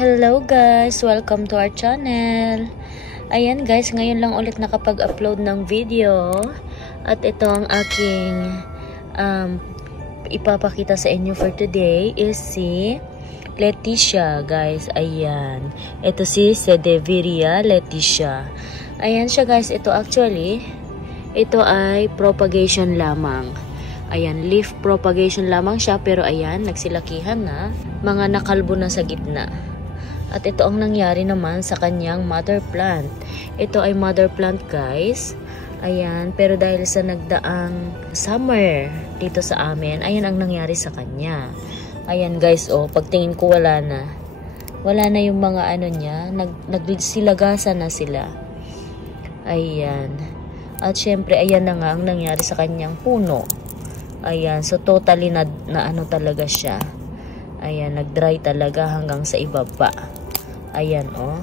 Hello guys! Welcome to our channel. Ayan guys, ngayon lang ulit nakapag-upload ng video. At ito ang aking ipapakita sa inyo for today is si Leticia guys. Ayan. Ito si Sedeviria Leticia. Ayan siya guys. Ito actually, ito ay propagation lamang. Ayan, leaf propagation lamang siya. Pero ayan, nagsilakihan na. Mga nakalbo na sa gitna. At ito ang nangyari naman sa kanyang mother plant. Ito ay mother plant guys. Ayan, pero dahil sa nagdaang summer dito sa amin, ayan ang nangyari sa kanya. Ayan guys, oh, pagtingin ko wala na. Wala na yung mga ano niya, nagsilagasan na sila. Ayan. At syempre, ayan na nga ang nangyari sa kanyang puno. Ayan, so totally na ano talaga siya. Ayan, nag-dry talaga hanggang sa ibaba. Ayan, oh.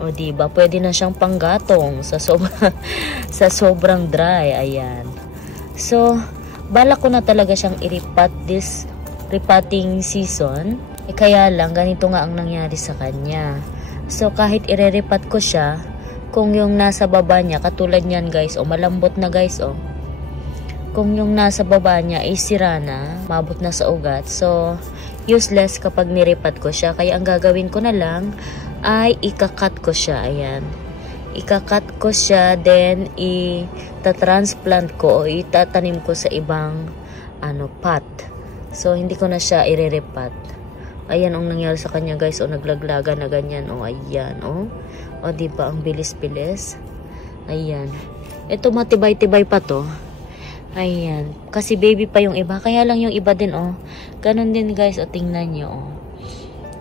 O, diba? Pwede na siyang panggatong sa sobrang dry. Ayan. So, balak ko na talaga siyang i-repat this repotting season. Kaya lang, ganito nga ang nangyari sa kanya. So, kahit ire-repat ko siya, kung yung nasa baba niya, katulad niyan guys, o malambot na guys, o. Kung yung nasa baba niya ay sira na, mabot na sa ugat. So, useless kapag nirepat ko siya. Kaya ang gagawin ko na lang ay ikakat ko siya. Ayan. Ikakat ko siya, then itatransplant ko o itatanim ko sa ibang pot. So, hindi ko na siya irerepat. Ayan ang nangyari sa kanya guys. O, naglaglaga na ganyan. O, ayan. O, diba ang bilis-bilis? Ayan. Ito matibay-tibay pa to. Ayan. Kasi baby pa yung iba. Kaya lang yung iba din, oh. Ganon din, guys. O, tingnan nyo, oh.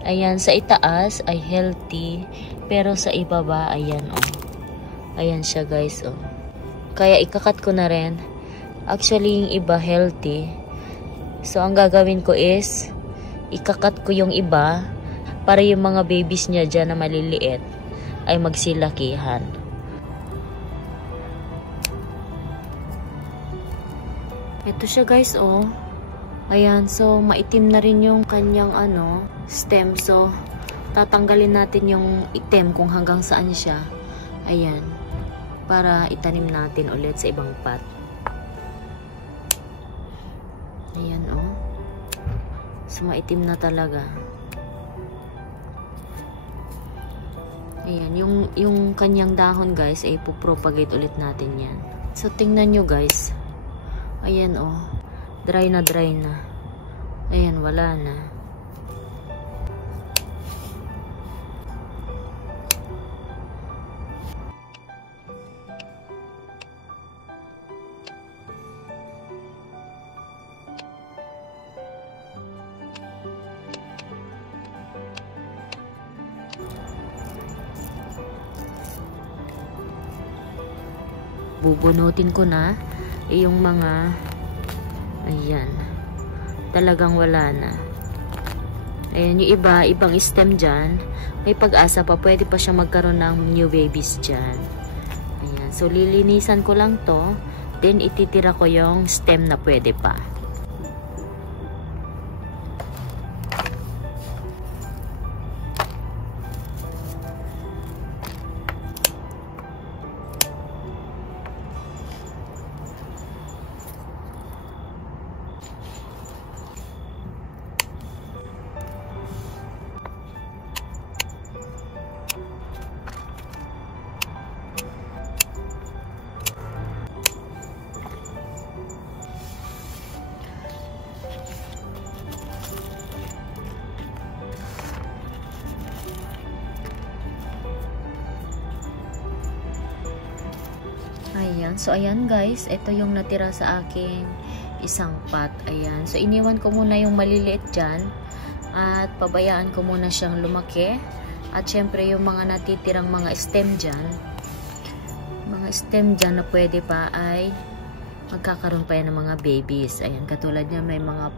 Ayan. Sa itaas ay healthy. Pero sa ibaba, ayan, oh. Ayan siya, guys, oh. Kaya ikakat ko na rin. Actually, yung iba healthy. So, ang gagawin ko is ikakat ko yung iba para yung mga babies niya dyan na maliliit ay magsilakihan. Ito siya guys, oh. Ayan, so maitim na rin yung kanyang stem. So, tatanggalin natin yung itim kung hanggang saan siya. Ayan. Para itanim natin ulit sa ibang pot. Ayan, oh. So, maitim na talaga. Ayan, yung kanyang dahon guys, ay pupropagate ulit natin yan. So, tingnan nyo guys. Ayan, oh. Dry na. Ayan, wala na. Bubunutin ko na yung mga ayan, talagang wala na. Ayan, yung iba, ibang stem dyan, may pag-asa pa, pwede pa siya magkaroon ng new babies dyan. Ayan, so lilinisan ko lang to, then ititira ko yung stem na pwede pa. Ayan, so ayan guys, ito yung natira sa aking isang pot. Ayan, so iniwan ko muna yung maliliit dyan at pabayaan ko muna siyang lumaki. At syempre yung mga natitirang mga stem dyan na pwede pa ay magkakaroon pa yan ng mga babies. Ayan, katulad niya may mga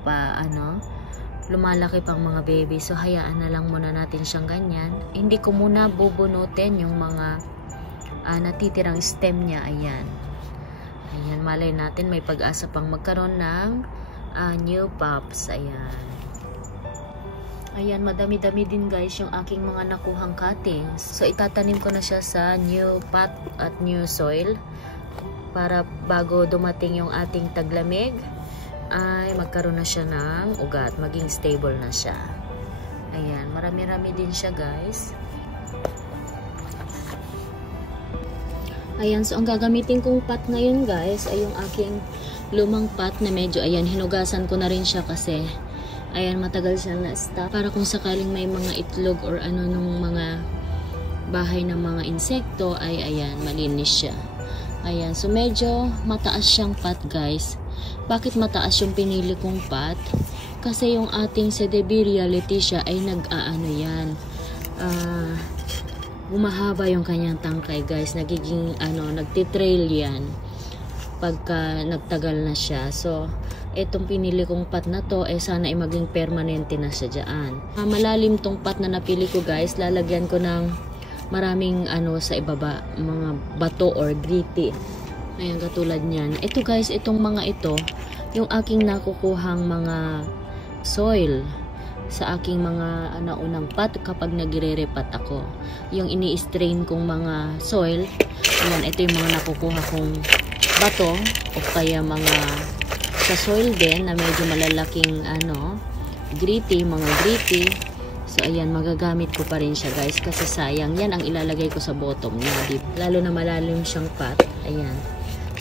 lumalaki pang mga babies. So hayaan na lang muna natin siyang ganyan. Hindi ko muna bubunutin yung mga natitirang stem niya. Ayan, malay natin may pag-asa pang magkaroon ng new pups. Ayan. Ayan, madami-dami din guys yung aking mga nakuhang cuttings. So itatanim ko na siya sa new pot at new soil para bago dumating yung ating taglamig ay magkaroon na siya ng ugat, maging stable na siya. Ayan, marami-rami din siya guys. Ayan, so ang gagamitin kong pot ngayon guys ay yung aking lumang pot na medyo, ayan, hinugasan ko na rin siya kasi ayan, matagal siya na-stop. Para kung sakaling may mga itlog or ano nung mga bahay ng mga insekto ay ayan, malinis siya. Ayan, so medyo mataas siyang pot guys. Bakit mataas yung pinili kong pot? Kasi yung ating Sedeviria leticia ay nag-aano yan. Humahaba yung kanyang tangkay guys. Nagiging ano, nagtitrail yan pagka nagtagal na siya. So, etong pinili kong pot na to, sana ay maging permanente na siya dyan. Malalim tong pot na napili ko guys. Lalagyan ko ng maraming ano sa ibaba, mga bato or gritty. Ayan, katulad niyan. Ito guys, itong mga ito, yung aking nakukuhang mga soil sa aking mga naunang pot kapag nagre-repat ako. Yung ini-strain kong mga soil, ayan, ito yung mga nakukuha kong bato o kaya mga sa soil din na medyo malalaking ano, gritty, mga gritty. So ayan, magagamit ko pa rin siya guys kasi sayang yan ang ilalagay ko sa bottom niya, lalo na malalim siyang pot. Ayan,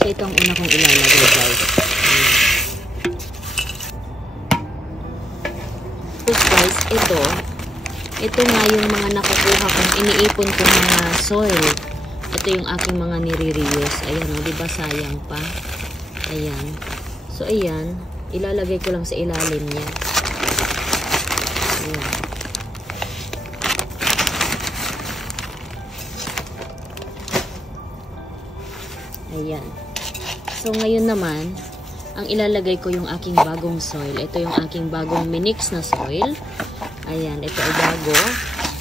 so ito ang una kong ilalagay guys. Ayan. Tapos guys, ito nga yung mga nakukuha kong iniipon kong mga soil. Ito yung aking mga nire-reuse. Ayan o, diba sayang pa? Ayan. So, ayan. Ilalagay ko lang sa ilalim niya. Ayan. Ayan. So, ngayon naman, ang ilalagay ko yung aking bagong soil. Ito yung aking bagong minix na soil. Ayan. Ito ay bago.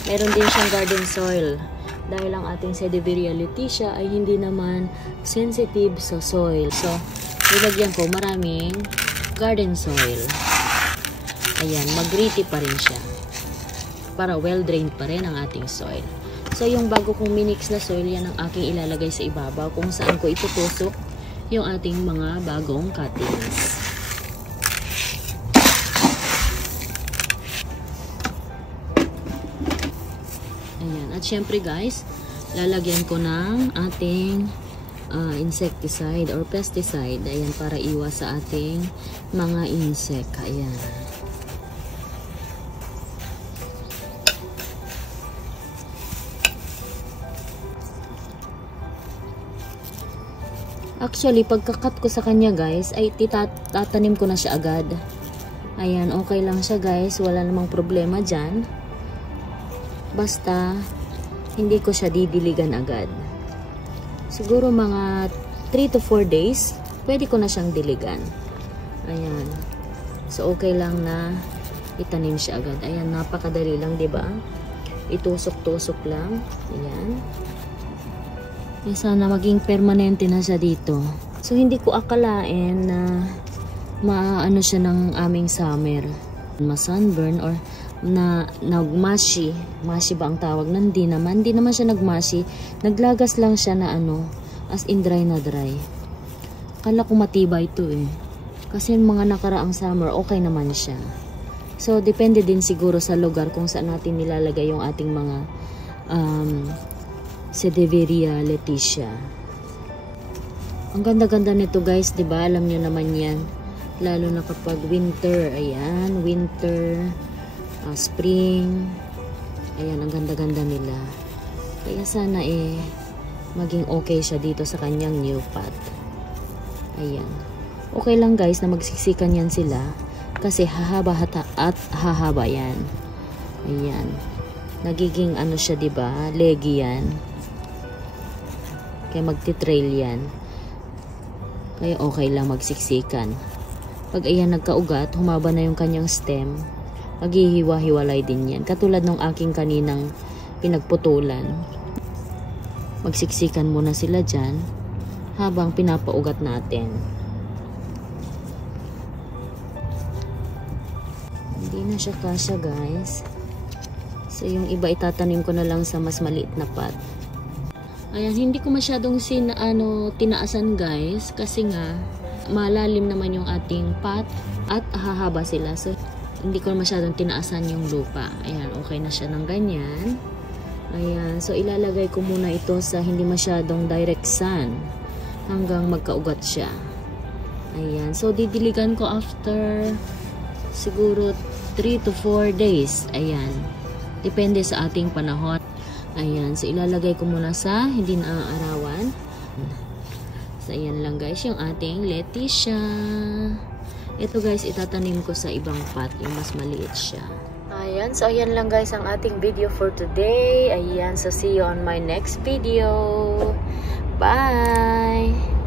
Meron din siyang garden soil. Dahil ang ating Sedeviria leticia ay hindi naman sensitive sa soil. So, nilagyan ko maraming garden soil. Ayan, mag-gritty pa rin siya. Para well-drained pa rin ang ating soil. So, yung bago kong minix na soil, yan ang aking ilalagay sa ibabaw kung saan ko itutusok yung ating mga bagong cuttings. Ayan. At syempre guys, lalagyan ko ng ating insecticide or pesticide. Ayan, para iwas sa ating mga insect. Ayan. Actually, pagkakat ko sa kanya guys, ay tatanim ko na siya agad. Ayan, okay lang siya guys. Wala namang problema dyan. Basta, hindi ko siya didiligan agad. Siguro mga 3 to 4 days, pwede ko na siyang diligan. Ayan. So, okay lang na itanim siya agad. Ayan, napakadali lang, diba? Itusok-tusok lang. Ayan. Sana maging permanente na siya dito. So, hindi ko akalain na maano siya ng aming summer. Ma-sunburn or na nagmashi. Mashi ba ang tawag? Hindi naman siya nagmashi. Naglagas lang siya na ano, as in dry na dry. Kala ko matibay ito eh. Kasi mga nakaraang summer, okay naman siya. So, depende din siguro sa lugar kung saan natin nilalagay yung ating mga Sedeviria leticia. Ang ganda-ganda nito guys, 'di ba? Alam niyo naman 'yan. Lalo na kapag winter, ayan, winter, spring. Ayan, ang ganda-ganda nila. Kaya sana maging okay siya dito sa kanyang new pot. Ayan. Okay lang guys na magsiksikan yan sila kasi hahaba at hahaba yan. Ayan. Nagiging ano siya, 'di ba? Leggy yan. Kaya magti-trail yan. Kaya okay lang magsiksikan. Pag ayan nagkaugat, humaba na yung kanyang stem, maghihiwa-hiwalay din yan. Katulad ng aking kaninang pinagputulan. Magsiksikan muna sila dyan habang pinapaugat natin. Hindi Hindi na siya kasya, guys. So, yung iba itatanim ko na lang sa mas maliit na pot. Ayan, hindi ko masyadong tinaasan, guys. Kasi nga, malalim naman yung ating pot at hahaba sila. So, hindi ko masyadong tinaasan yung lupa. Ayan, okay na siya ng ganyan. Ayan, so ilalagay ko muna ito sa hindi masyadong direct sun hanggang magkaugat siya. Ayan, so didiligan ko after siguro 3 to 4 days. Ayan, depende sa ating panahon. Ayan, so ilalagay ko muna sa hindi naaarawan. So ayan lang guys, yung ating Leticia. Ito guys, itatanim ko sa ibang pot, yung mas maliit siya. Ayan, so ayan lang guys ang ating video for today. Ayan, so see you on my next video. Bye!